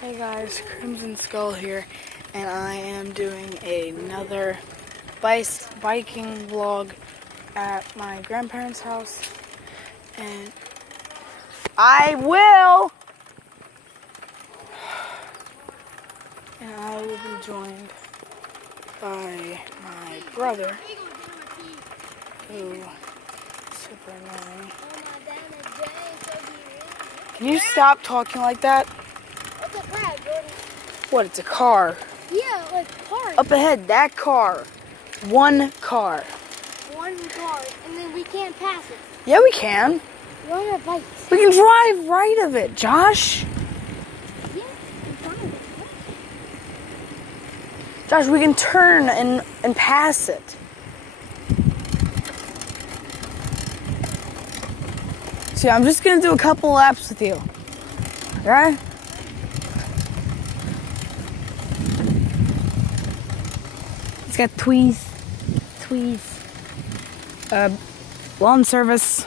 Hey guys, Crimson Skull here, and I am doing another biking vlog at my grandparents' house, and I will be joined by my brother, who is super annoying. Can you stop talking like that? What's a flag, Jordan? What, it's a car? Yeah, like cars. Up ahead, that car. One car. One car, and then we can't pass it. Yeah, we can. We're on our bikes. We can drive right of it, Josh. Yeah, I'm fine with it. Josh, we can turn and pass it. So yeah, I'm just gonna do a couple laps with you. Alright? It's got tweez, lawn service.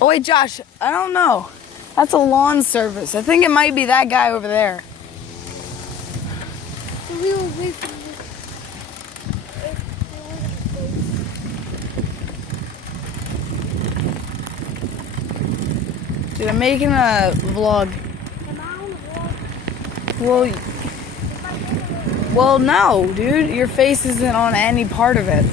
Oh wait, Josh, I don't know. That's a lawn service. I think it might be that guy over there. So we will wait for you. Dude, I'm making a vlog. Am I on the vlog? Well, no, dude. Your face isn't on any part of it.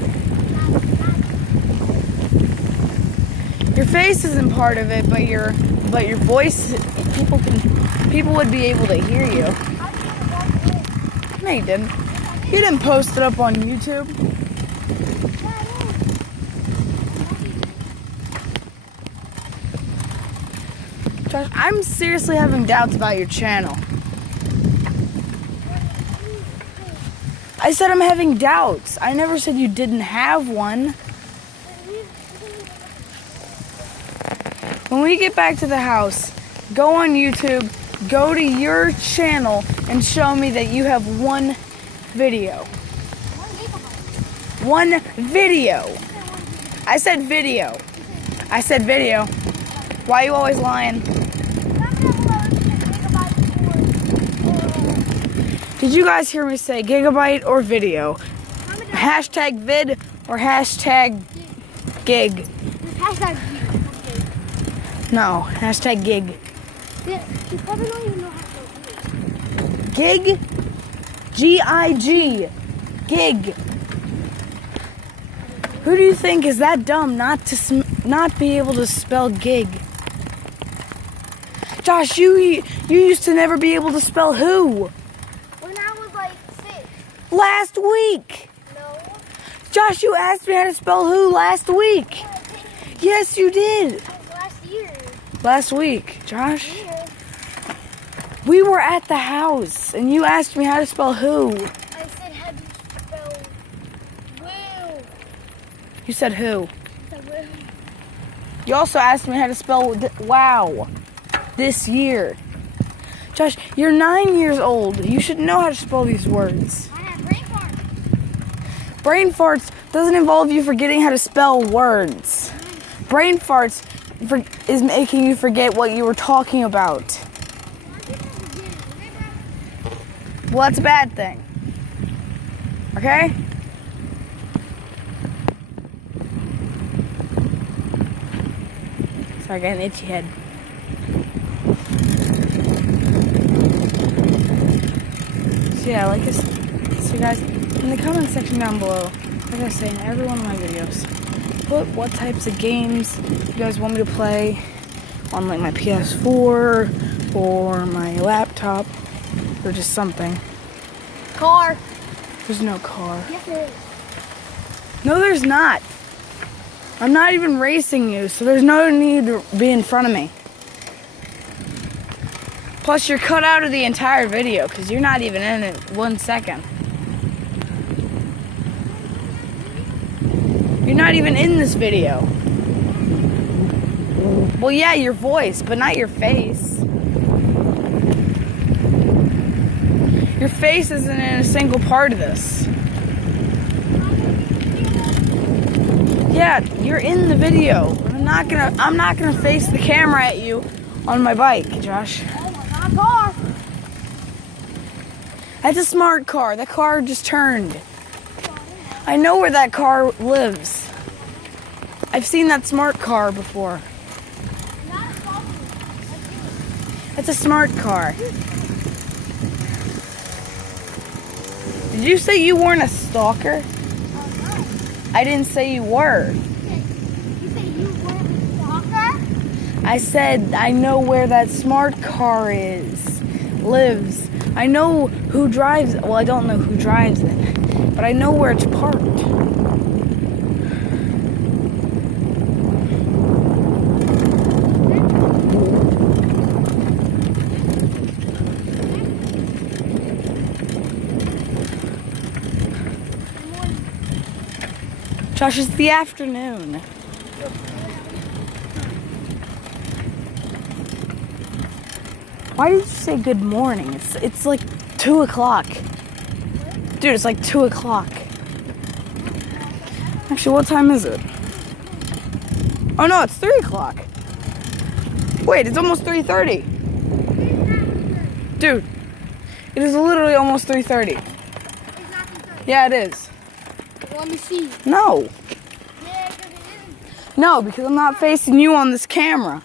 Your face isn't part of it, but your voice, people would be able to hear you. No, you didn't. You didn't post it up on YouTube. Josh, I'm seriously having doubts about your channel. I said I'm having doubts. I never said you didn't have one. When we get back to the house, go on YouTube, go to your channel, and show me that you have one video. 1 video. I said video. I said video. Why are you always lying? Did you guys hear me say gigabyte or video? Hashtag vid or hashtag gig? Hashtag gig. No, hashtag gig. You probably don't even know how to do it. Gig? G-I-G. Gig. Who do you think is that dumb not be able to spell gig? Josh, you used to never be able to spell who? When I was like 6. Last week. No. Josh, you asked me how to spell who last week. No, I didn't. Yes, you did. That was last year. Last week, Josh. Yeah. We were at the house, and you asked me how to spell who. I said, how do you spell will? You said who. I said, will. You also asked me how to spell wow this year. Josh, you're 9 years old. You should know how to spell these words. I have brain fart. Brain farts doesn't involve you forgetting how to spell words. Brain farts is making you forget what you were talking about. Well, that's a bad thing. Okay? Sorry, I got an itchy head. So yeah, like this. So guys, in the comment section down below, like I say in every one of my videos, put what types of games you guys want me to play on like my PS4 or my laptop or just something. Car. There's no car. Yes, there is. No, there's not. I'm not even racing you, so there's no need to be in front of me. Plus, you're cut out of the entire video because you're not even in it 1 second. You're not even in this video. Well, yeah, your voice, but not your face. Your face isn't in a single part of this. Yeah, you're in the video. What I'm I'm not gonna face the camera at you on my bike, Josh. Oh my God, car. That's a smart car. That car just turned. I know where that car lives. I've seen that smart car before. That's a smart car. Did you say you weren't a stalker? I didn't say you were. You say you weren't a stalker? I said I know where that smart car lives. I know who drives it. Well, I don't know who drives it, but I know where it's parked. Josh, it's the afternoon. Why did you say good morning? It's like 2 o'clock. Dude, it's like 2 o'clock. Actually, what time is it? Oh no, it's 3 o'clock. Wait, it's almost 3:30. Dude, it is literally almost 3:30. Yeah, it is. Let me see. No. Yeah, because it is. No, because I'm not facing you on this camera.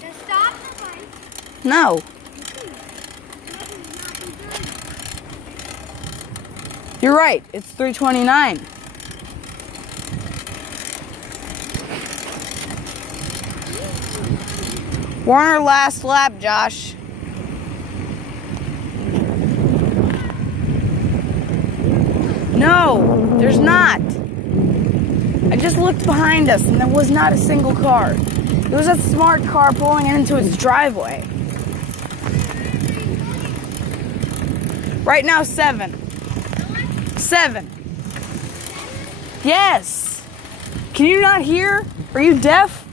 Just stop the bike. No. You're right. It's 3:29. We're on our last lap, Josh. No, there's not. I just looked behind us and there was not a single car. It was a smart car pulling into its driveway. Right now, 7. 7. Yes. Can you not hear? Are you deaf?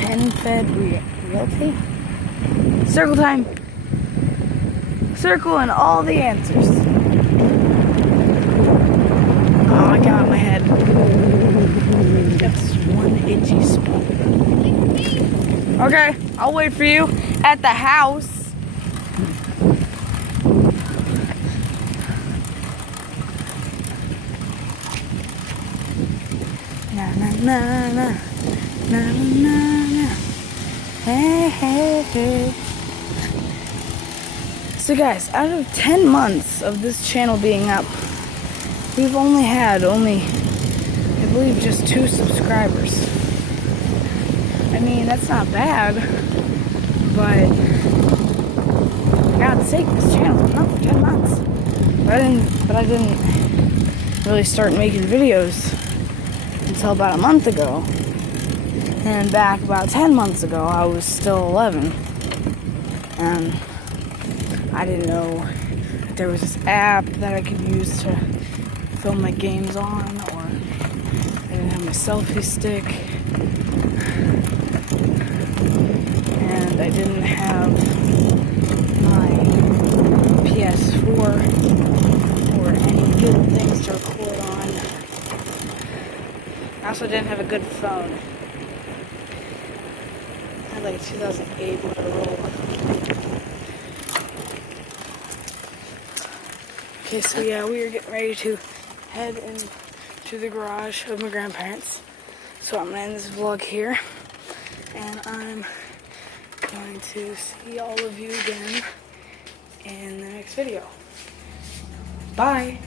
Penn-Fed Realty. Circle time. Circle and all the answers. Oh, I got my head. Got this one itchy spot. Okay, I'll wait for you at the house. Na na na na. Na na na na. Hey, hey, hey. So guys, out of 10 months of this channel being up, we've only had I believe just 2 subscribers. I mean, that's not bad, but for God's sake, this channel's been up for 10 months. But I didn't really start making videos until about a month ago. And back about 10 months ago, I was still 11. And I didn't know that there was this app that I could use to film my games on, or I didn't have my selfie stick. And I didn't have my PS4 or any good things to record on. I also didn't have a good phone. I had like a 2008 Motorola. Okay, so yeah, we are getting ready to head into the garage of my grandparents. So I'm gonna end this vlog here, and I'm going to see all of you again in the next video. Bye!